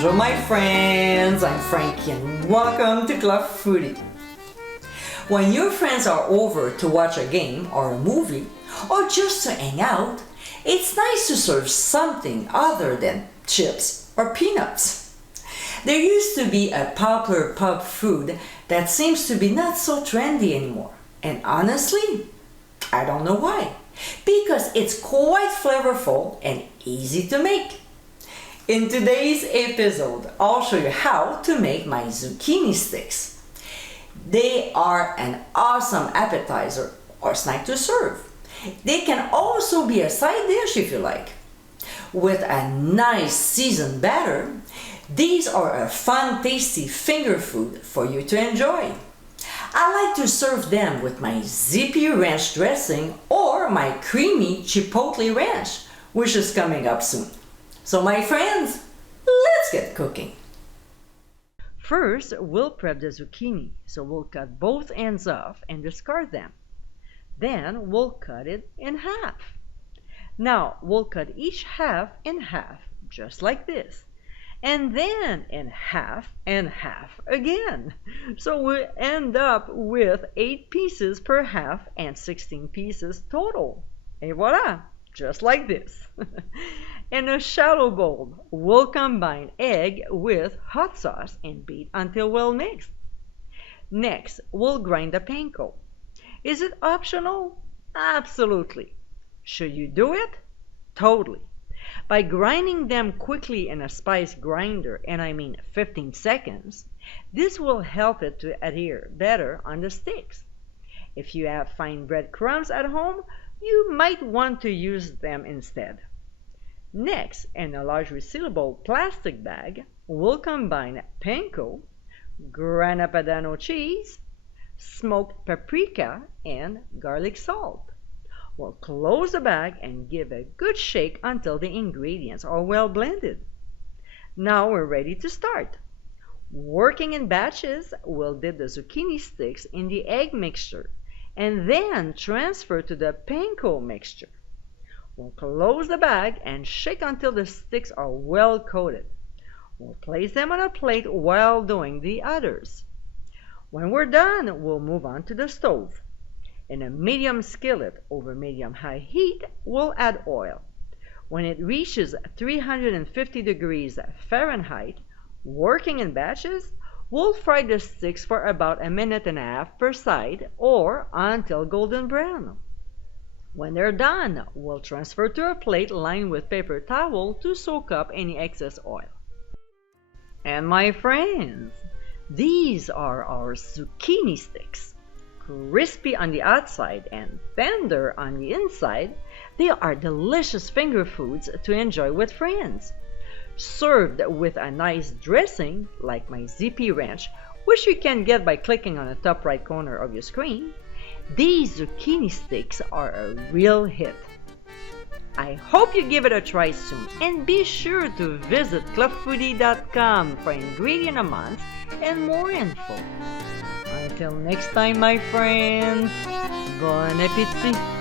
Bonjour my friends, I'm Frankie and welcome to Club Foodie. When your friends are over to watch a game or a movie or just to hang out, it's nice to serve something other than chips or peanuts. There used to be a popular pub food that seems to be not so trendy anymore, and honestly, I don't know why, because it's quite flavorful and easy to make. In today's episode, I'll show you how to make my zucchini sticks. They are an awesome appetizer or snack to serve. They can also be a side dish if you like. With a nice seasoned batter, these are a fun, tasty finger food for you to enjoy. I like to serve them with my zippy ranch dressing or my creamy chipotle ranch, which is coming up soon. So my friends, let's get cooking. First, we'll prep the zucchini, so we'll cut both ends off and discard them. Then we'll cut it in half. Now we'll cut each half in half, just like this. And then in half and half again. So we'll end up with 8 pieces per half and 16 pieces total. Et voila, just like this. In a shallow bowl, we'll combine egg with hot sauce and beat until well mixed. Next, we'll grind the panko. Is it optional? Absolutely. Should you do it? Totally. By grinding them quickly in a spice grinder, and I mean 15 seconds, this will help it to adhere better on the sticks. If you have fine breadcrumbs at home, you might want to use them instead. Next, in a large resealable plastic bag, we'll combine panko, grana padano cheese, smoked paprika, and garlic salt. We'll close the bag and give a good shake until the ingredients are well blended. Now we're ready to start. Working in batches, we'll dip the zucchini sticks in the egg mixture and then transfer to the panko mixture. We'll close the bag and shake until the sticks are well coated. We'll place them on a plate while doing the others. When we're done, we'll move on to the stove. In a medium skillet over medium-high heat, we'll add oil. When it reaches 350 degrees Fahrenheit, working in batches, we'll fry the sticks for about 1.5 minutes per side or until golden brown. When they're done, we'll transfer to a plate lined with paper towel to soak up any excess oil. And my friends, these are our zucchini sticks. Crispy on the outside and tender on the inside, they are delicious finger foods to enjoy with friends. Served with a nice dressing like my zippy ranch, which you can get by clicking on the top right corner of your screen, these zucchini sticks are a real hit. I hope you give it a try soon, and be sure to visit clubfoodie.com for ingredient amounts and more info. Until next time, my friends, bon appétit!